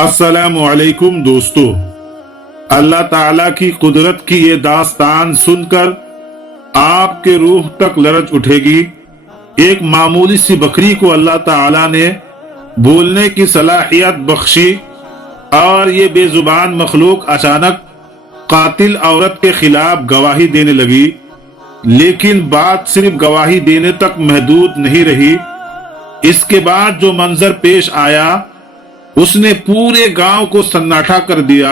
अस्सलामुअलैकुम दोस्तों, अल्लाह ताला की कुदरत की ये दास्तान सुनकर आपके रूह तक लरज उठेगी। एक मामूली सी बकरी को अल्लाह ताला ने बोलने की सलाहियत बख्शी और ये बेजुबान मखलूक अचानक कातिल औरत के खिलाफ गवाही देने लगी। लेकिन बात सिर्फ गवाही देने तक महदूद नहीं रही। इसके बाद जो मंजर पेश आया उसने पूरे गांव को सन्नाटा कर दिया।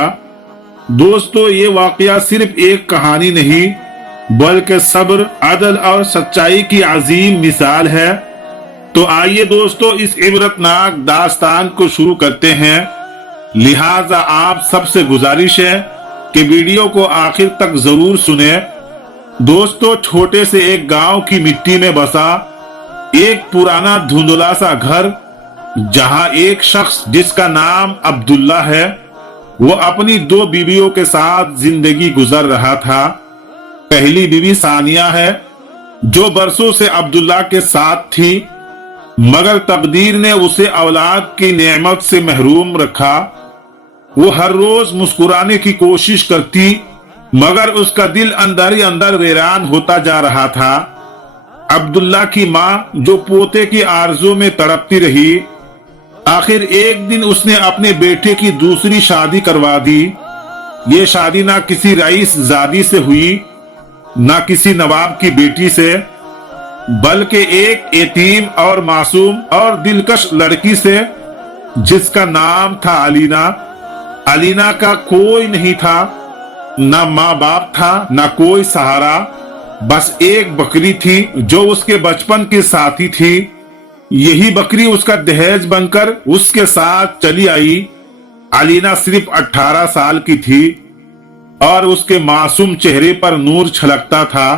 दोस्तों, ये वाकया सिर्फ एक कहानी नहीं बल्कि सब्र, अदल और सच्चाई की अजीम मिसाल है। तो आइए दोस्तों, इस इबरतनाक दास्तान को शुरू करते हैं। लिहाजा आप सबसे गुजारिश है कि वीडियो को आखिर तक जरूर सुने। दोस्तों, छोटे से एक गांव की मिट्टी में बसा एक पुराना धुंधला सा घर, जहां एक शख्स जिसका नाम अब्दुल्ला है वो अपनी दो बीवियों के साथ जिंदगी गुजार रहा था। पहली बीवी सानिया है जो बरसों से अब्दुल्ला के साथ थी, मगर तकदीर ने उसे औलाद की नेमत से महरूम रखा। वो हर रोज मुस्कुराने की कोशिश करती, मगर उसका दिल अंदर ही अंदर वीरान होता जा रहा था। अब्दुल्ला की माँ जो पोते की आरज़ू में तड़पती रही, आखिर एक दिन उसने अपने बेटे की दूसरी शादी करवा दी। ये शादी ना किसी रईस ज़ादी से हुई, ना किसी नवाब की बेटी से, बल्कि एक यतीम और मासूम और दिलकश लड़की से जिसका नाम था अलीना। अलीना का कोई नहीं था, ना माँ बाप था, ना कोई सहारा, बस एक बकरी थी जो उसके बचपन की साथी थी। यही बकरी उसका दहेज बनकर उसके साथ चली आई। अलीना सिर्फ 18 साल की थी और उसके मासूम चेहरे पर नूर छलकता था।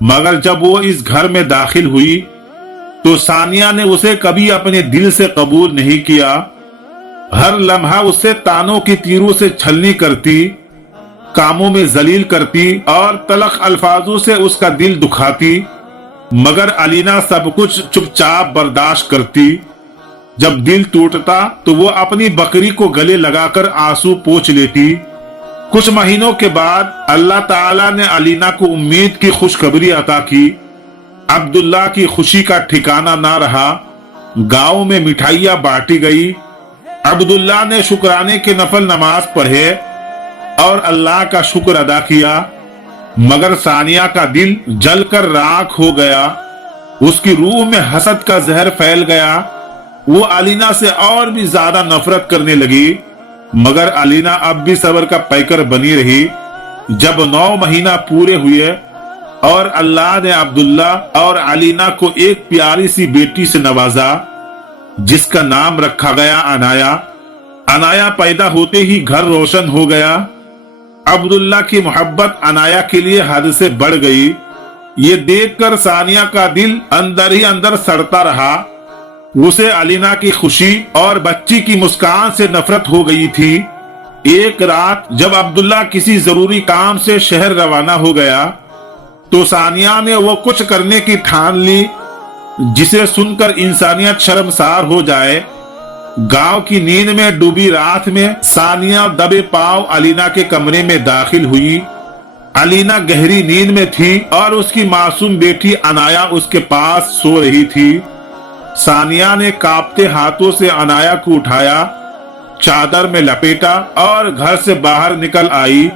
मगर जब वो इस घर में दाखिल हुई तो सानिया ने उसे कभी अपने दिल से कबूल नहीं किया। हर लम्हा उससे तानों की तीरों से छलनी करती, कामों में जलील करती और तलख अल्फाजों से उसका दिल दुखाती। मगर अलीना सब कुछ चुपचाप बर्दाश्त करती। जब दिल टूटता तो वो अपनी बकरी को गले लगाकर आंसू पोंछ लेती। कुछ महीनों के बाद अल्लाह ताला ने अलीना को उम्मीद की खुशखबरी अता की। अब्दुल्ला की खुशी का ठिकाना ना रहा। गांव में मिठाइयां बांटी गई। अब्दुल्ला ने शुक्राने के नफल नमाज पढ़े और अल्लाह का शुक्र अदा किया। मगर सानिया का दिल जलकर राख हो गया। उसकी रूह में हसद का जहर फैल गया। वो अलीना से और भी ज्यादा नफरत करने लगी। मगर अलीना अब भी सब्र का पैकर बनी रही। जब 9 महीना पूरे हुए और अल्लाह ने अब्दुल्ला और अलीना को एक प्यारी सी बेटी से नवाजा, जिसका नाम रखा गया अनाया। अनाया पैदा होते ही घर रोशन हो गया। अब्दुल्ला की मोहब्बत अनाया के लिए हद से बढ़ गई। ये देखकर सानिया का दिल अंदर ही अंदर सड़ता रहा। उसे अलीना की खुशी और बच्ची की मुस्कान से नफरत हो गई थी। एक रात जब अब्दुल्ला किसी जरूरी काम से शहर रवाना हो गया तो सानिया ने वो कुछ करने की ठान ली जिसे सुनकर इंसानियत शर्मसार हो जाए। गांव की नींद में डूबी रात में सानिया दबे पांव अलीना के कमरे में दाखिल हुई। अलीना गहरी नींद में थी और उसकी मासूम बेटी अनाया उसके पास सो रही थी। सानिया ने कांपते हाथों से अनाया को उठाया, चादर में लपेटा और घर से बाहर निकल आई।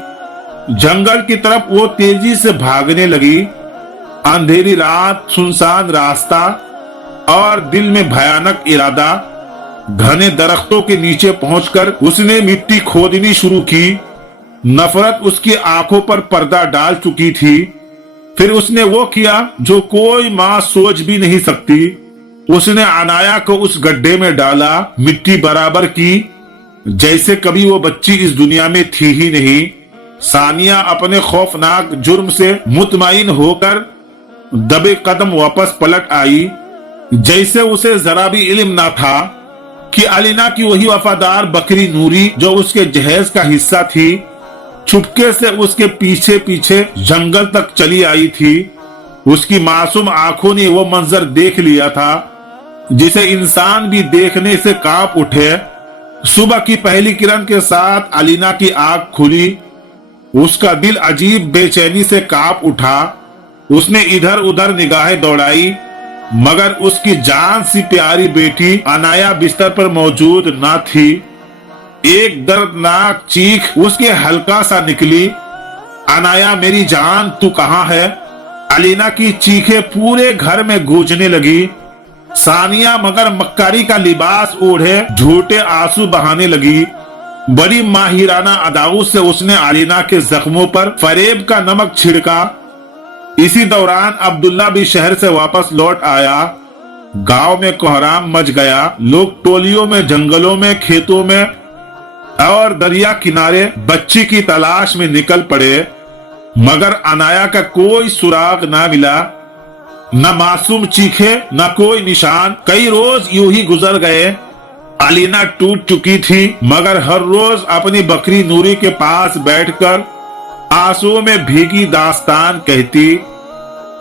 जंगल की तरफ वो तेजी से भागने लगी। अंधेरी रात, सुनसान रास्ता और दिल में भयानक इरादा। घने दरख्तों के नीचे पहुंचकर उसने मिट्टी खोदनी शुरू की। नफरत उसकी आंखों पर पर्दा डाल चुकी थी। फिर उसने वो किया जो कोई माँ सोच भी नहीं सकती। उसने अनाया को उस गड्ढे में डाला, मिट्टी बराबर की, जैसे कभी वो बच्ची इस दुनिया में थी ही नहीं। सानिया अपने खौफनाक जुर्म से मुतमईन होकर दबे कदम वापस पलट आई, जैसे उसे जरा भी इल्म ना था कि अलीना की वही वफादार बकरी नूरी जो उसके जहेज का हिस्सा थी, चुपके से उसके पीछे पीछे जंगल तक चली आई थी। उसकी मासूम आंखों ने वो मंजर देख लिया था जिसे इंसान भी देखने से कांप उठे। सुबह की पहली किरण के साथ अलीना की आंख खुली। उसका दिल अजीब बेचैनी से कांप उठा। उसने इधर उधर निगाहें दौड़ाई, मगर उसकी जान सी प्यारी बेटी अनाया बिस्तर पर मौजूद न थी। एक दर्दनाक चीख उसके हल्का सा निकली, अनाया मेरी जान तू कहाँ है? अलीना की चीखें पूरे घर में गूंजने लगी। सानिया मगर मक्कारी का लिबास ओढ़े झूठे आंसू बहाने लगी। बड़ी माहिराना अदाओं से उसने अलीना के जख्मों पर फरेब का नमक छिड़का। इसी दौरान अब्दुल्ला भी शहर से वापस लौट आया। गांव में कोहराम मच गया। लोग टोलियों में, जंगलों में, खेतों में और दरिया किनारे बच्ची की तलाश में निकल पड़े, मगर अनाया का कोई सुराग ना मिला। न मासूम चीखे, न कोई निशान। कई रोज यूं ही गुजर गए। अलीना टूट चुकी थी, मगर हर रोज अपनी बकरी नूरी के पास बैठकर आंसुओं में भीगी दास्तान कहती,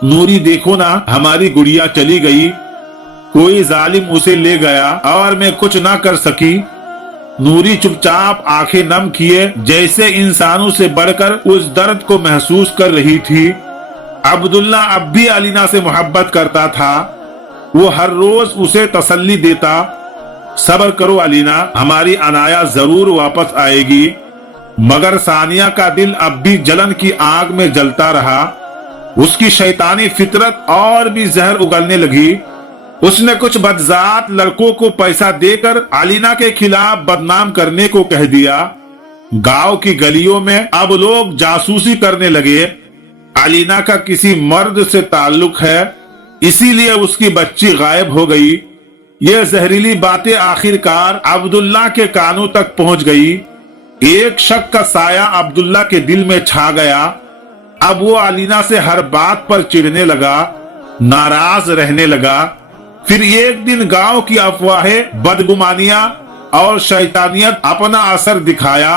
नूरी देखो ना, हमारी गुड़िया चली गई। कोई जालिम उसे ले गया और मैं कुछ ना कर सकी। नूरी चुपचाप आंखें नम किए, जैसे इंसानों से बढ़कर उस दर्द को महसूस कर रही थी। अब्दुल्ला अब भी अलीना से मोहब्बत करता था। वो हर रोज उसे तसल्ली देता, सब्र करो अलीना, हमारी अनाया जरूर वापस आएगी। मगर सानिया का दिल अब भी जलन की आग में जलता रहा। उसकी शैतानी फितरत और भी जहर उगलने लगी। उसने कुछ बदजात लड़कों को पैसा देकर अलीना के खिलाफ बदनाम करने को कह दिया। गांव की गलियों में अब लोग जासूसी करने लगे। अलीना का किसी मर्द से ताल्लुक है, इसीलिए उसकी बच्ची गायब हो गई। ये जहरीली बातें आखिरकार अब्दुल्ला के कानों तक पहुंच गई। एक शक का साया अब्दुल्ला के दिल में छा गया। अब वो अलीना से हर बात पर चिढ़ने लगा, नाराज रहने लगा। फिर एक दिन गांव की अफवाहें, बदगुमानियां और शैतानियत अपना असर दिखाया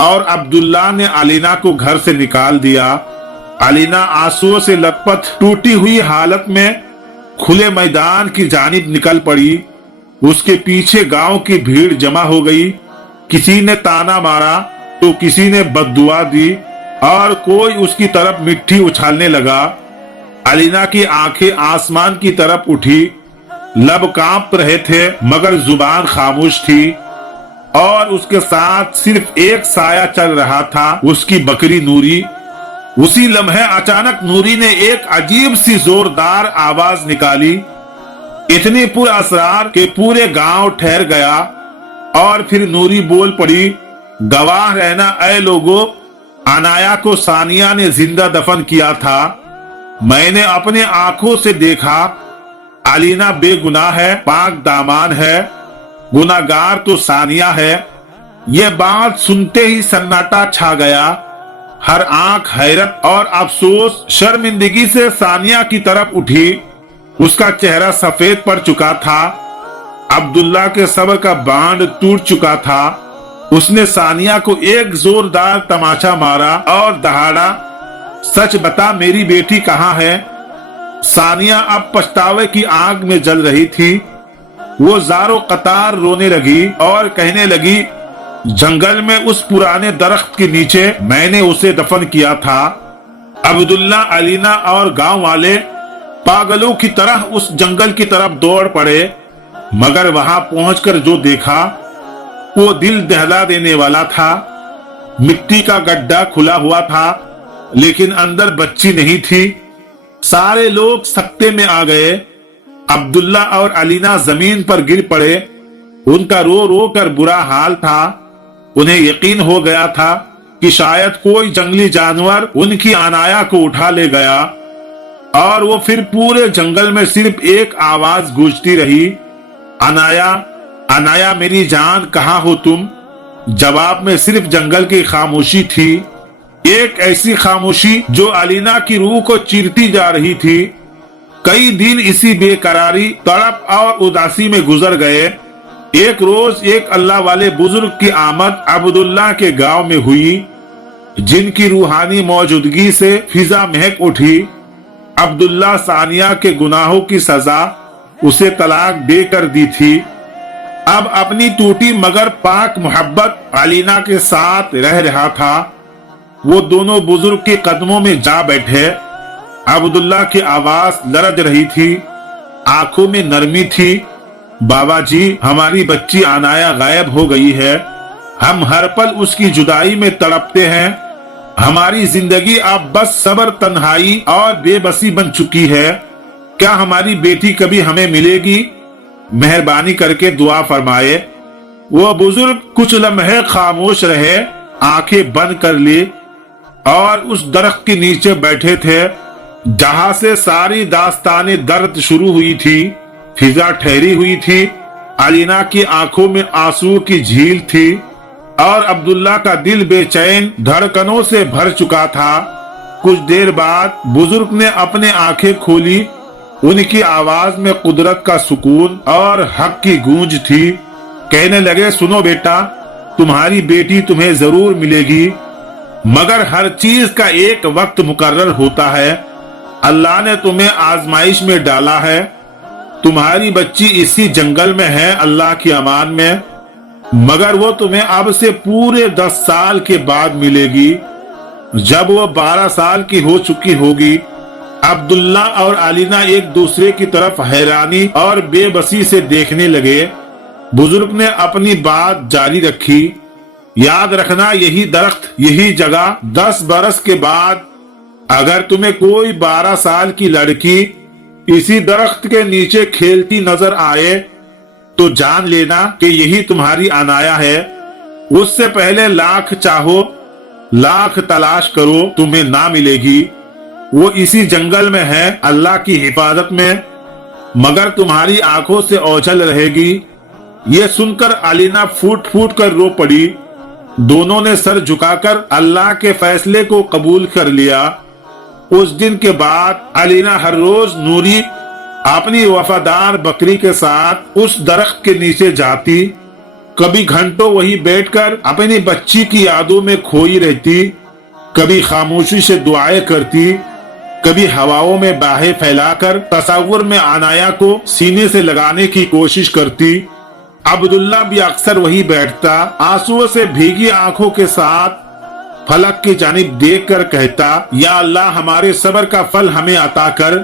और अब्दुल्ला ने अलीना को घर से निकाल दिया। अलीना आंसुओं से लथपथ टूटी हुई हालत में खुले मैदान की जानिब निकल पड़ी। उसके पीछे गांव की भीड़ जमा हो गई। किसी ने ताना मारा तो किसी ने बद्दुआ दी और कोई उसकी तरफ मिट्टी उछालने लगा। अलीना की आंखें आसमान की तरफ उठी। लब कांप रहे थे, मगर जुबान खामोश थी और उसके साथ सिर्फ एक साया चल रहा था, उसकी बकरी नूरी। उसी लम्हे अचानक नूरी ने एक अजीब सी जोरदार आवाज निकाली, इतनी पुरअसरार के पूरे गांव ठहर गया। और फिर नूरी बोल पड़ी, गवाह रहना ऐ लोगों, अनाया को सानिया ने जिंदा दफन किया था। मैंने अपने आंखों से देखा। अलीना बेगुनाह है, पाक दामान है, गुनाहगार तो सानिया है। यह बात सुनते ही सन्नाटा छा गया। हर आंख हैरत और अफसोस, शर्मिंदगी से सानिया की तरफ उठी। उसका चेहरा सफेद पड़ चुका था। अब्दुल्ला के सब्र का बांध टूट चुका था। उसने सानिया को एक जोरदार तमाचा मारा और दहाड़ा, सच बता मेरी बेटी कहाँ है? सानिया अब पछतावे की आग में जल रही थी। वो ज़ारो कतार रोने लगी और कहने लगी, जंगल में उस पुराने दरख्त के नीचे मैंने उसे दफन किया था। अब्दुल्ला, अलीना और गांव वाले पागलों की तरह उस जंगल की तरफ दौड़ पड़े, मगर वहां पहुंचकर जो देखा वो दिल दहला देने वाला था। मिट्टी का गड्ढा खुला हुआ था, लेकिन अंदर बच्ची नहीं थी। सारे लोग सकते में आ गए। अब्दुल्ला और अलीना जमीन पर गिर पड़े। उनका रो रो कर बुरा हाल था। उन्हें यकीन हो गया था कि शायद कोई जंगली जानवर उनकी अनाया को उठा ले गया। और वो फिर पूरे जंगल में सिर्फ एक आवाज गूंजती रही, अनाया, अनाया मेरी जान, कहाँ हो तुम? जवाब में सिर्फ जंगल की खामोशी थी। एक ऐसी खामोशी जो अलीना की रूह को चीरती जा रही थी। कई दिन इसी बेकरारी, तड़प और उदासी में गुजर गए। एक रोज एक अल्लाह वाले बुजुर्ग की आमद अब्दुल्ला के गांव में हुई, जिनकी रूहानी मौजूदगी से फिजा महक उठी। अब्दुल्ला सानिया के गुनाहों की सजा उसे तलाक देकर दी थी। اب اپنی ٹوٹی مگر پاک محبت علینا کے ساتھ رہ رہا تھا۔ وہ دونوں بزرگ کے قدموں میں جا بیٹھے۔ عبداللہ کی آواز لرز رہی تھی، آنکھوں میں نرمی تھی۔ بابا جی، ہماری بچی عنایا غائب ہو گئی ہے، ہم ہر پل اس کی جدائی میں تڑپتے ہیں۔ ہماری زندگی اب بس صبر، تنہائی اور بے بسی بن چکی ہے۔ کیا ہماری بیٹی کبھی ہمیں ملے گی؟ مہربانی کر کے دعا فرمائے۔ وہ بزرگ کچھ لمحے خاموش رہے، آنکھیں بند کر لی اور اس درخت کے نیچے بیٹھے تھے جہاں سے ساری داستان درد شروع ہوئی تھی۔ فضا ٹھہری ہوئی تھی، علینا کی آنکھوں میں آنسو کی جھیل تھی اور عبداللہ کا دل بے چین دھڑکنوں سے بھر چکا تھا۔ کچھ دیر بعد بزرگ نے اپنے آنکھیں کھولی۔ ان کی آواز میں قدرت کا سکون اور حق کی گونج تھی۔ کہنے لگے، سنو بیٹا، تمہاری بیٹی تمہیں ضرور ملے گی، مگر ہر چیز کا ایک وقت مقرر ہوتا ہے۔ اللہ نے تمہیں آزمائش میں ڈالا ہے۔ تمہاری بچی اسی جنگل میں ہے، اللہ کی امان میں، مگر وہ تمہیں اب سے پورے 10 سال کے بعد ملے گی، جب وہ 12 سال کی ہو چکی ہوگی۔ عبداللہ اور علینا ایک دوسرے کی طرف حیرانی اور بے بسی سے دیکھنے لگے۔ بزرگ نے اپنی بات جاری رکھی، یاد رکھنا، یہی درخت، یہی جگہ، 10 برس کے بعد اگر تمہیں کوئی 12 سال کی لڑکی اسی درخت کے نیچے کھیلتی نظر آئے تو جان لینا کہ یہی تمہاری عنایا ہے۔ اس سے پہلے لاکھ چاہو، لاکھ تلاش کرو، تمہیں نہ ملے گی۔ وہ اسی جنگل میں ہے، اللہ کی حفاظت میں، مگر تمہاری آنکھوں سے اوجھل رہے گی۔ یہ سن کر علینا پھوٹ پھوٹ کر رو پڑی۔ دونوں نے سر جھکا کر اللہ کے فیصلے کو قبول کر لیا۔ اس دن کے بعد علینا ہر روز نوری اپنی وفادار بکری کے ساتھ اس درخت کے نیچے جاتی۔ کبھی گھنٹوں وہی بیٹھ کر اپنی بچی کی یادوں میں کھوئی رہتی، کبھی خاموشی سے دعائیں کرتی، کبھی ہواؤں میں باہیں پھیلا کر تصور میں عنایا کو سینے سے لگانے کی کوشش کرتی۔ عبداللہ بھی اکثر وہی بیٹھتا، آنسوؤں سے بھیگی آنکھوں کے ساتھ فلک کی جانب دیکھ کر کہتا، یا اللہ، ہمارے صبر کا پھل ہمیں عطا کر۔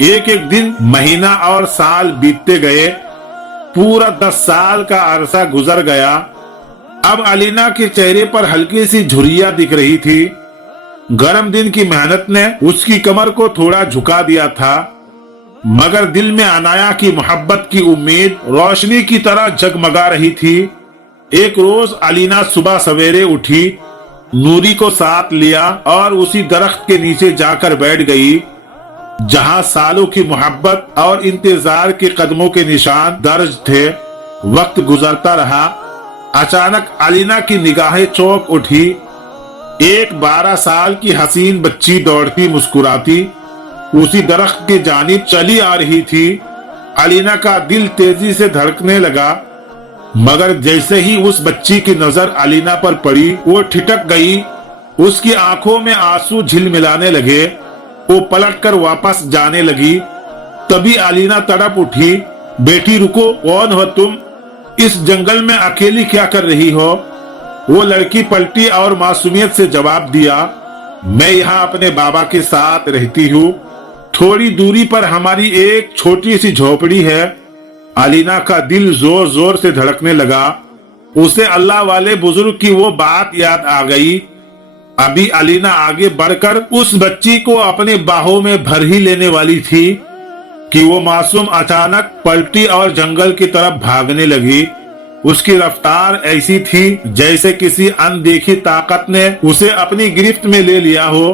ایک ایک دن، مہینہ اور سال بیتتے گئے، پورا 10 سال کا عرصہ گزر گیا۔ اب علینا کے چہرے پر ہلکی سی جھریاں دکھ رہی تھی۔ گرم دن کی محنت نے اس کی کمر کو تھوڑا جھکا دیا تھا، مگر دل میں عنایا کی محبت کی امید روشنی کی طرح جگمگا رہی تھی۔ ایک روز علینا صبح سویرے اٹھی، نوری کو ساتھ لیا اور اسی درخت کے نیچے جا کر بیٹھ گئی جہاں سالوں کی محبت اور انتظار کے قدموں کے نشان درج تھے۔ وقت گزرتا رہا، اچانک علینا کی نگاہیں چونک اٹھی۔ ایک 12 سال کی حسین بچی دوڑتی مسکراتی اسی درخت کی جانب چلی آ رہی تھی۔ علینا کا دل تیزی سے دھڑکنے لگا، مگر جیسے ہی اس بچی کی نظر علینا پر پڑی، وہ ٹھٹک گئی۔ اس کی آنکھوں میں آنسو جھلملانے لگے، وہ پلٹ کر واپس جانے لگی۔ تبھی علینا تڑپ اٹھی، بیٹی رکو، کون ہو تم؟ اس جنگل میں اکیلی کیا کر رہی ہو؟ وہ لڑکی پلٹی اور معصومیت سے جواب دیا، میں یہاں اپنے بابا کے ساتھ رہتی ہوں، تھوڑی دوری پر ہماری ایک چھوٹی سی جھوپڑی ہے۔ علینا کا دل زور زور سے دھڑکنے لگا، اسے اللہ والے بزرگ کی وہ بات یاد آ گئی۔ ابھی علینا آگے بڑھ کر اس بچی کو اپنے باہوں میں بھر ہی لینے والی تھی کہ وہ معصوم اچانک پلٹی اور جنگل کی طرف بھاگنے لگی۔ اس کی رفتار ایسی تھی جیسے کسی اندیکھی طاقت نے اسے اپنی گرفت میں لے لیا ہو۔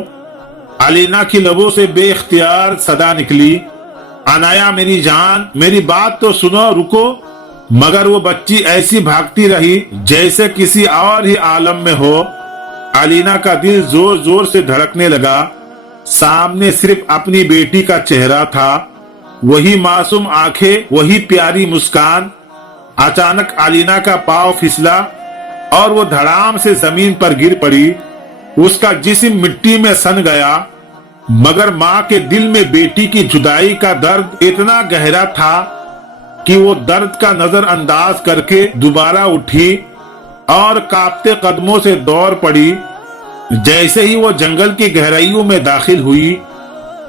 علینا کی لبوں سے بے اختیار صدا نکلی، عنایا میری جان، میری بات تو سنو، رکو۔ مگر وہ بچی ایسی بھاگتی رہی جیسے کسی اور ہی عالم میں ہو۔ علینا کا دل زور زور سے دھڑکنے لگا۔ سامنے صرف اپنی بیٹی کا چہرہ تھا، وہی معصوم آنکھیں، وہی پیاری مسکان۔ اچانک علینا کا پاؤں پھسلا اور وہ دھڑام سے زمین پر گر پڑی۔ اس کا جسم مٹی میں سن گیا، مگر ماں کے دل میں بیٹی کی جدائی کا درد اتنا گہرا تھا कि वो दर्द का नजर अंदाज करके दोबारा उठी और कांपते कदमों से दौड़ पड़ी। जैसे ही वो जंगल की गहराइयों में दाखिल हुई,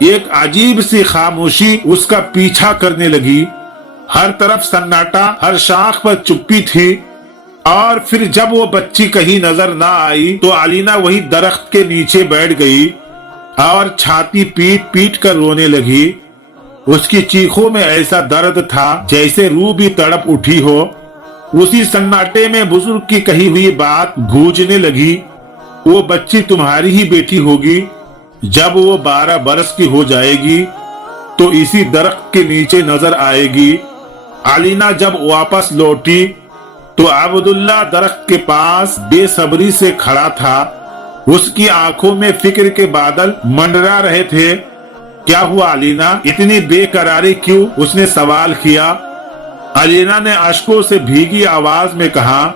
एक अजीब सी खामोशी उसका पीछा करने लगी। हर तरफ सन्नाटा, हर शाख पर चुप्पी थी। और फिर जब वो बच्ची कहीं नजर ना आई तो अलीना वही दरख्त के नीचे बैठ गई और छाती पीट पीट कर रोने लगी। उसकी चीखों में ऐसा दर्द था जैसे रूह भी तड़प उठी हो। उसी सन्नाटे में बुजुर्ग की कही हुई बात गूंजने लगी, वो बच्ची तुम्हारी ही बेटी होगी। जब वो 12 बरस की हो जाएगी तो इसी दरख्त के नीचे नजर आएगी। अलीना जब वापस लौटी तो अब्दुल्ला दरख्त के पास बेसब्री से खड़ा था। उसकी आंखों में फिक्र के बादल मंडरा रहे थे। क्या हुआ अलीना, इतनी बेकरारी क्यों? उसने सवाल किया। अलीना ने अश्कों से भीगी आवाज में कहा,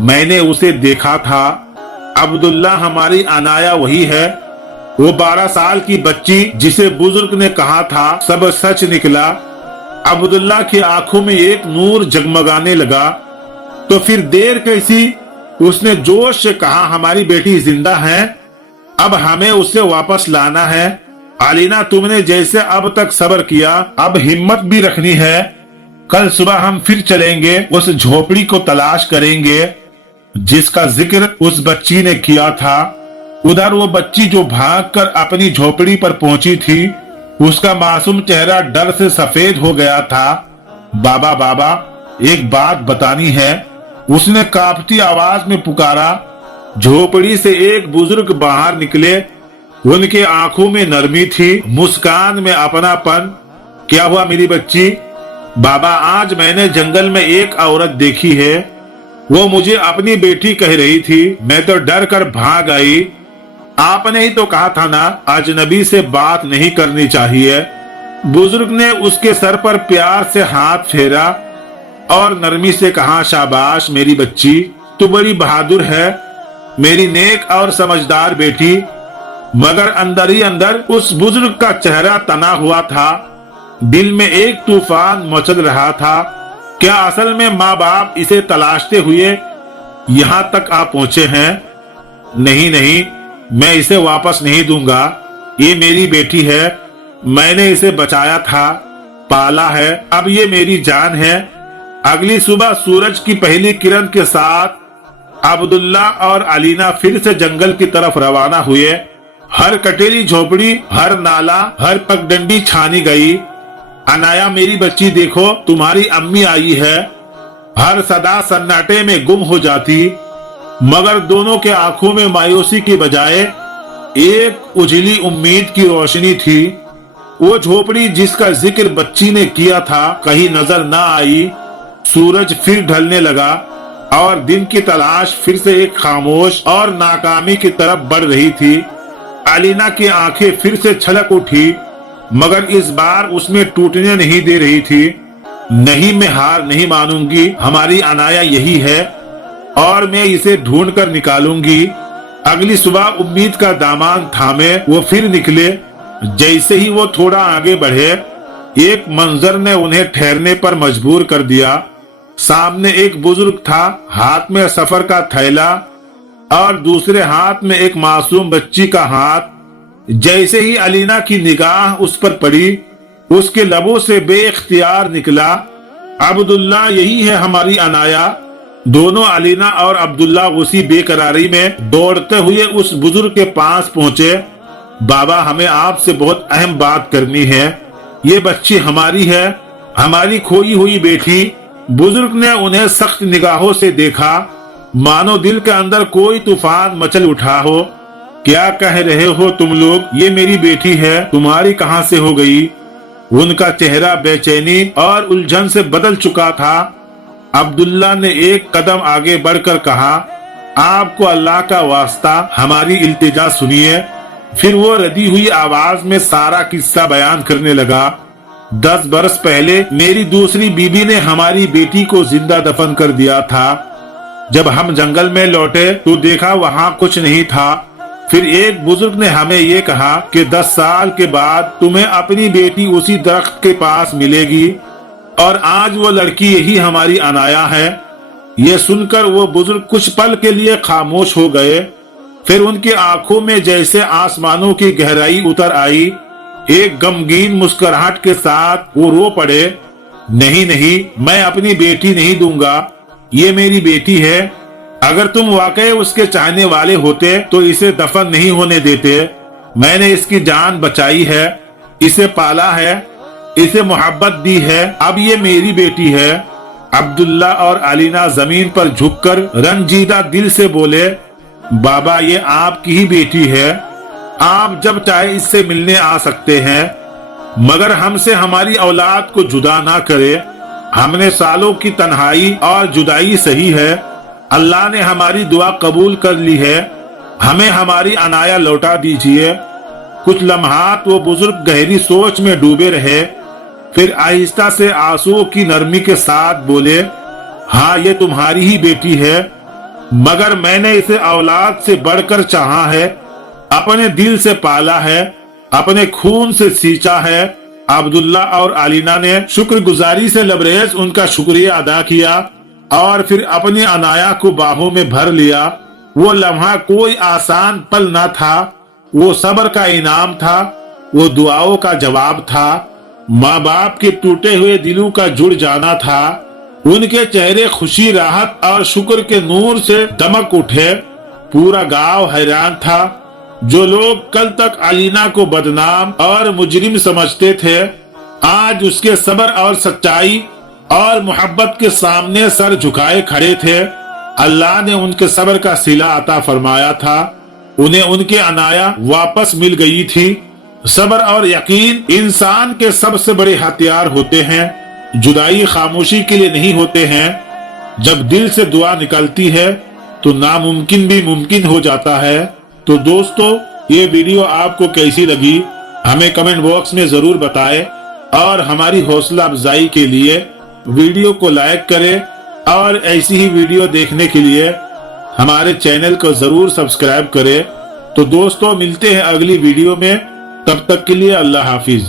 मैंने उसे देखा था। अब्दुल्ला, हमारी अनाया वही है, वो 12 साल की बच्ची जिसे बुजुर्ग ने कहा था सब सच निकला। अब्दुल्ला की आंखों में एक नूर जगमगाने लगा। तो फिर देर कैसी? उसने जोश से कहा, हमारी बेटी जिंदा है, अब हमें उसे वापस लाना है। अलीना, तुमने जैसे अब तक सब्र किया, अब हिम्मत भी रखनी है। कल सुबह हम फिर चलेंगे, उस झोपड़ी को तलाश करेंगे जिसका जिक्र उस बच्ची ने किया था। उधर वो बच्ची जो भागकर अपनी झोपड़ी पर पहुंची थी, उसका मासूम चेहरा डर से सफेद हो गया था। बाबा बाबा, एक बात बतानी है, उसने कांपती आवाज में पुकारा। झोपड़ी से एक बुजुर्ग बाहर निकले। उनके आंखों में नरमी थी, मुस्कान में अपनापन। क्या हुआ मेरी बच्ची? बाबा, आज मैंने जंगल में एक औरत देखी है, वो मुझे अपनी बेटी कह रही थी। मैं तो डर कर भाग आई। आपने ही तो कहा था ना, अजनबी से बात नहीं करनी चाहिए। बुजुर्ग ने उसके सर पर प्यार से हाथ फेरा और नरमी से कहा, शाबाश मेरी बच्ची, तू बड़ी बहादुर है, मेरी नेक और समझदार बेटी। मगर अंदर ही अंदर उस बुजुर्ग का चेहरा तना हुआ था। दिल में एक तूफान मचल रहा था। क्या असल में माँ बाप इसे तलाशते हुए यहाँ तक आ पहुंचे हैं? नहीं नहीं, मैं इसे वापस नहीं दूंगा। ये मेरी बेटी है, मैंने इसे बचाया था, पाला है, अब ये मेरी जान है। अगली सुबह सूरज की पहली किरण के साथ अब्दुल्ला और अलीना फिर से जंगल की तरफ रवाना हुए। हर कटेली झोपड़ी, हर नाला, हर पगडंडी छानी गई। अनाया, मेरी बच्ची देखो, तुम्हारी अम्मी आई है। हर सदा सन्नाटे में गुम हो जाती, मगर दोनों के आंखों में मायूसी की बजाय एक उजली उम्मीद की रोशनी थी। वो झोपड़ी जिसका जिक्र बच्ची ने किया था कहीं नजर ना आई। सूरज फिर ढलने लगा और दिन की तलाश फिर से एक खामोश और नाकामी की तरफ बढ़ रही थी। अलीना की आंखें फिर से छलक उठी, मगर इस बार उसमें टूटने नहीं दे रही थी। नहीं, मैं हार नहीं मानूंगी, हमारी अनाया यही है और मैं इसे ढूंढ कर निकालूंगी। अगली सुबह उम्मीद का दामन थामे वो फिर निकले। जैसे ही वो थोड़ा आगे बढ़े, एक मंजर ने उन्हें ठहरने पर मजबूर कर दिया। सामने एक बुजुर्ग था, हाथ में सफर का थैला और दूसरे हाथ में एक मासूम बच्ची का हाथ। जैसे ही अलीना की निगाह उस पर पड़ी, उसके लबों से बेइख्तियार निकला, अब्दुल्ला, यही है हमारी अनाया। दोनों अलीना और अब्दुल्ला उसी बेकरारी में दौड़ते हुए उस बुजुर्ग के पास पहुंचे। बाबा, हमें आपसे बहुत अहम बात करनी है। ये बच्ची हमारी है, हमारी खोई हुई बेटी। बुजुर्ग ने उन्हें सख्त निगाहों से देखा, मानो दिल के अंदर कोई तूफान मचल उठा हो। क्या कह रहे हो तुम लोग? ये मेरी बेटी है, तुम्हारी कहां से हो गई? उनका चेहरा बेचैनी और उलझन से बदल चुका था। अब्दुल्ला ने एक कदम आगे बढ़कर कहा, आपको अल्लाह का वास्ता हमारी इल्तिजा सुनिए। फिर वो रदी हुई आवाज में सारा किस्सा बयान करने लगा। 10 बरस पहले मेरी दूसरी बीबी ने हमारी बेटी को जिंदा दफन कर दिया था। जब हम जंगल में लौटे तो देखा वहाँ कुछ नहीं था। फिर एक बुजुर्ग ने हमें ये कहा कि 10 साल के बाद तुम्हें अपनी बेटी उसी दरख्त के पास मिलेगी। और आज वो लड़की यही हमारी अनाया है। ये सुनकर वो बुजुर्ग कुछ पल के लिए खामोश हो गए। फिर उनकी आंखों में जैसे आसमानों की गहराई उतर आई। एक गमगीन मुस्कुराहट के साथ वो रो पड़े। नहीं नहीं, मैं अपनी बेटी नहीं दूंगा, ये मेरी बेटी है। अगर तुम वाकई उसके चाहने वाले होते तो इसे दफन नहीं होने देते। मैंने इसकी जान बचाई है, इसे पाला है, इसे मोहब्बत दी है, अब ये मेरी बेटी है। अब्दुल्ला और अलीना जमीन पर झुककर रंजीदा दिल से बोले, बाबा ये आपकी ही बेटी है, आप जब चाहे इससे मिलने आ सकते हैं, मगर हमसे हमारी औलाद को जुदा ना करे। हमने सालों की तन्हाई और जुदाई सही है, अल्लाह ने हमारी दुआ कबूल कर ली है, हमें हमारी अनाया लौटा दीजिए। कुछ लम्हात वो बुजुर्ग गहरी सोच में डूबे रहे, फिर आहिस्ता से आंसुओं की नरमी के साथ बोले, हाँ ये तुम्हारी ही बेटी है, मगर मैंने इसे औलाद से बढ़कर चाहा है, अपने दिल से पाला है, अपने खून से सींचा है। अब्दुल्ला और अलीना ने शुक्रगुजारी से लबरेज उनका शुक्रिया अदा किया और फिर अपनी अनाया को बाहों में भर लिया। वो लम्हा कोई आसान पल ना था, वो सब्र का इनाम था, वो दुआओं का जवाब था, माँ बाप के टूटे हुए दिलों का जुड़ जाना था। उनके चेहरे खुशी, राहत और शुक्र के नूर से दमक उठे। पूरा गांव हैरान था। जो लोग कल तक अलीना को बदनाम और मुजरिम समझते थे, आज उसके सब्र और सच्चाई और मोहब्बत के सामने सर झुकाए खड़े थे। अल्लाह ने उनके सब्र का सिला अता फरमाया था। उन्हें उनके अनाया वापस मिल गई थी। सब्र और यकीन इंसान के सबसे बड़े हथियार होते हैं। जुदाई खामोशी के लिए नहीं होते हैं। जब दिल से दुआ निकलती है तो नामुमकिन भी मुमकिन हो जाता है। तो दोस्तों, ये वीडियो आपको कैसी लगी हमें कमेंट बॉक्स में जरूर बताएं और हमारी हौसला अफजाई के लिए वीडियो को लाइक करें और ऐसी ही वीडियो देखने के लिए हमारे चैनल को जरूर सब्सक्राइब करें। तो दोस्तों, मिलते हैं अगली वीडियो में, तब तक के लिए अल्लाह हाफिज।